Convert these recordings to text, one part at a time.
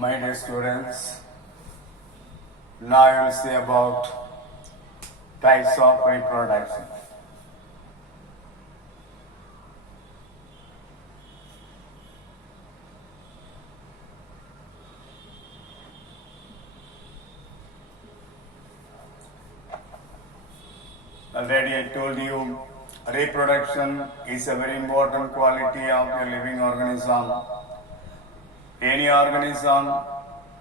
My dear students, now I will say about types of reproduction. Already I told you, reproduction is a very important quality of a living organism. Any organism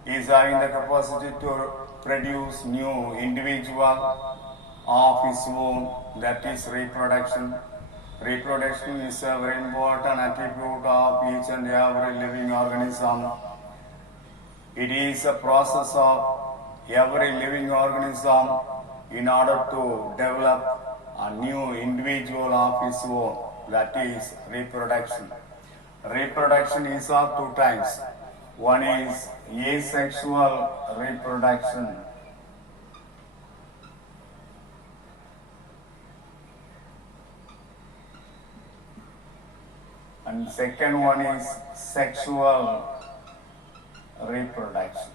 is having the capacity to produce new individual of its own, that is reproduction. Reproduction is a very important attribute of each and every living organism. It is a process of every living organism in order to develop a new individual of its own, that is reproduction. Reproduction is of two types. One is asexual reproduction. And second one is sexual reproduction.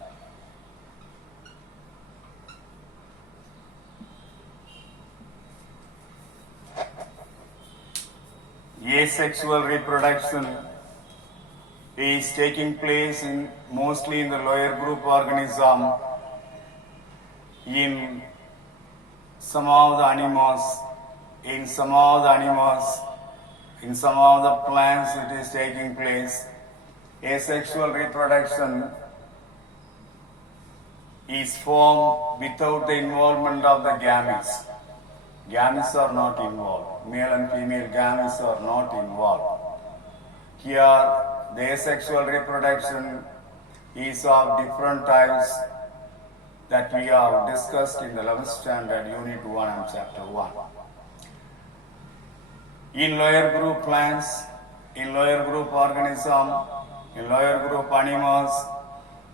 Asexual reproduction is taking place mostly in the lower group organism. In some of the animals, in some of the plants it is taking place. Asexual reproduction is formed without the involvement of the gametes. Gametes are not involved. Male and female gametes are not involved. Here, the asexual reproduction is of different types that we have discussed in the 11th standard, Unit 1 and Chapter 1. In lower group plants, in lower group organism, in lower group animals,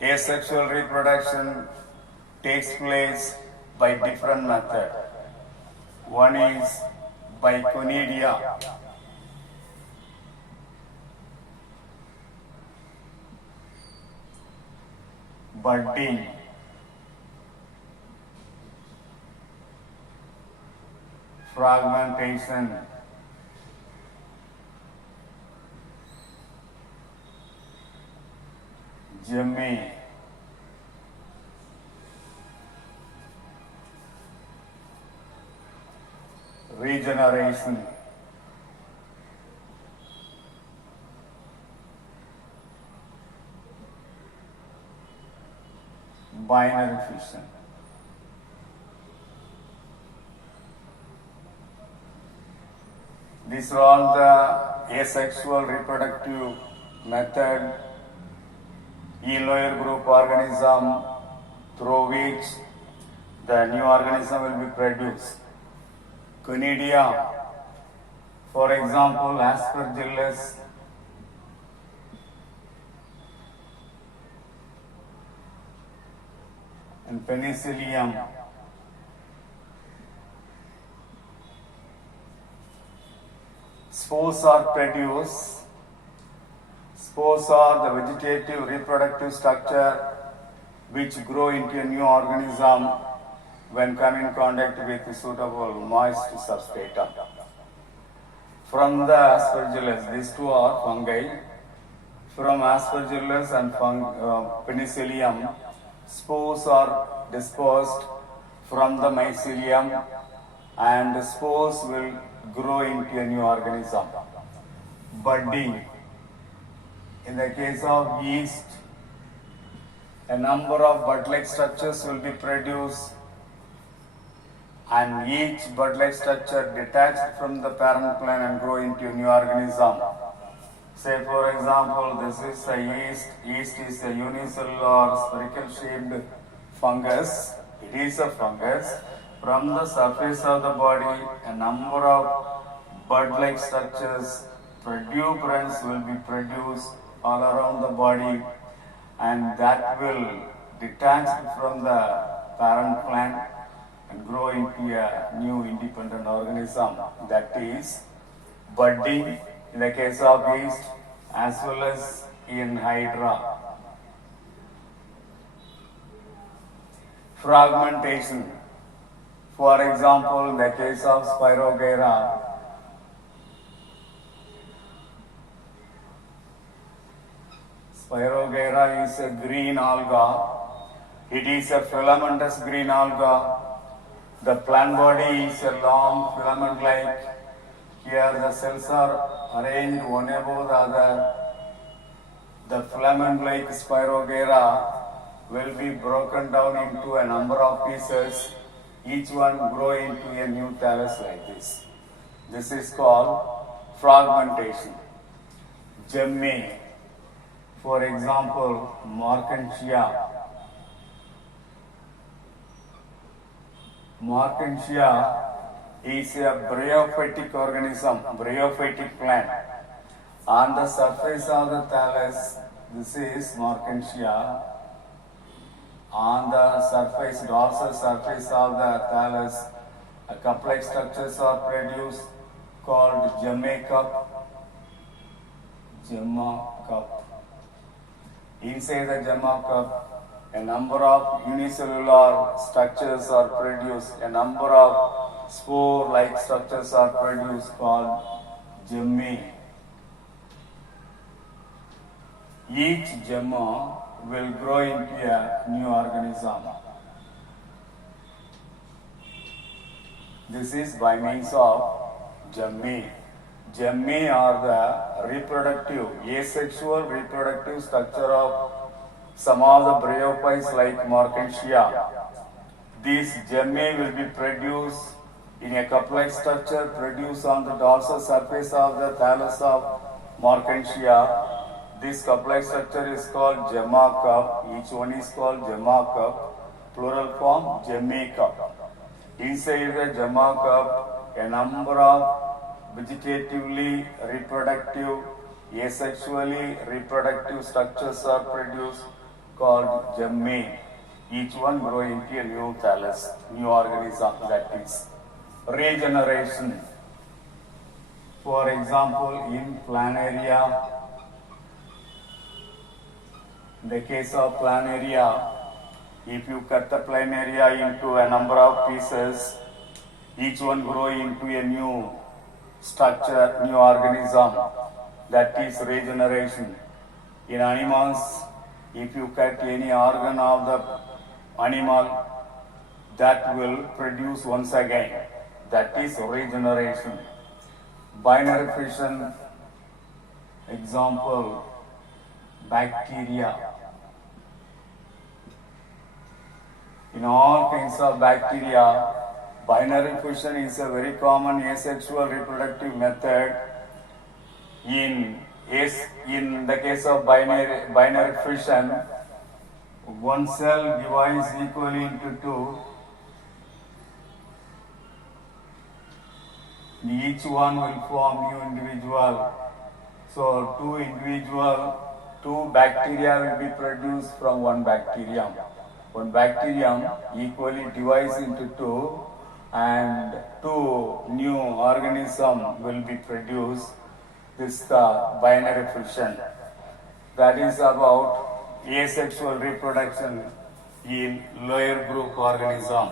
asexual reproduction takes place by different methods. One is by conidia. Budding. Fragmentation. Gemming. Regeneration. Binary fission. These are all the asexual reproductive method in lower group organism through which the new organism will be produced. Conidia, for example, Aspergillus, and Penicillium. Spores are produced. Spores are the vegetative reproductive structure which grow into a new organism when come in contact with suitable moist substratum. From the Aspergillus, these two are fungi. From Aspergillus and Penicillium, spores are dispersed from the mycelium and the spores will grow into a new organism. Budding. In the case of yeast, a number of bud-like structures will be produced and each bud-like structure detached from the parent plant and grow into a new organism. Say for example, this is a yeast. Yeast is a unicellular spherical-shaped fungus. It is a fungus. From the surface of the body, a number of bud-like structures, protuberance will be produced all around the body, and that will detach from the parent plant and grow into a new independent organism. That is budding in the case of yeast as well as in Hydra. Fragmentation. For example, in the case of Spirogyra, Spirogyra is a green alga. It is a filamentous green alga. The plant body is a long filament-like. Here the cells are arranged one above the other. The filament-like Spirogyra will be broken down into a number of pieces, each one grow into a new thallus like this. This is called fragmentation. Gemme, for example, Marchantia. Marchantia is a bryophytic organism, bryophytic plant. On the surface of the thallus, this is Marchantia. On the surface, dorsal surface of the thallus, a complex structures are produced called Gemma cup. Gemma cup. Inside the Gemma cup, a number of unicellular structures are produced. A number of spore-like structures are produced called gemma. Each gemma will grow into a new organism. This is by means of gemma. Gemma are the reproductive, asexual reproductive structure of some of the bryophytes like Marchantia. These gemma will be produced in a complex structure produced on the dorsal surface of the thallus of Marchantia. This complex structure is called Gemma cup. Each one is called Gemma cup. Plural form Gemma cup. Inside the Gemma cup, a number of vegetatively reproductive, asexually reproductive structures are produced called gemma. Each one grow into a new thallus, new organism, that is regeneration. For example, in planaria, in the case of planaria, if you cut the planaria into a number of pieces, each one grow into a new structure, new organism, that is regeneration. In animals, if you cut any organ of the animal, that will produce once again, that is regeneration. Binary fission, example, bacteria. In all kinds of bacteria, binary fission is a very common asexual reproductive method. In the case of binary fission, one cell divides equally into two. Each one will form new individual. So two bacteria will be produced from one bacterium. One bacterium equally divides into two, and two new organisms will be produced. This is the binary fission. That is about asexual reproduction in lower group organism.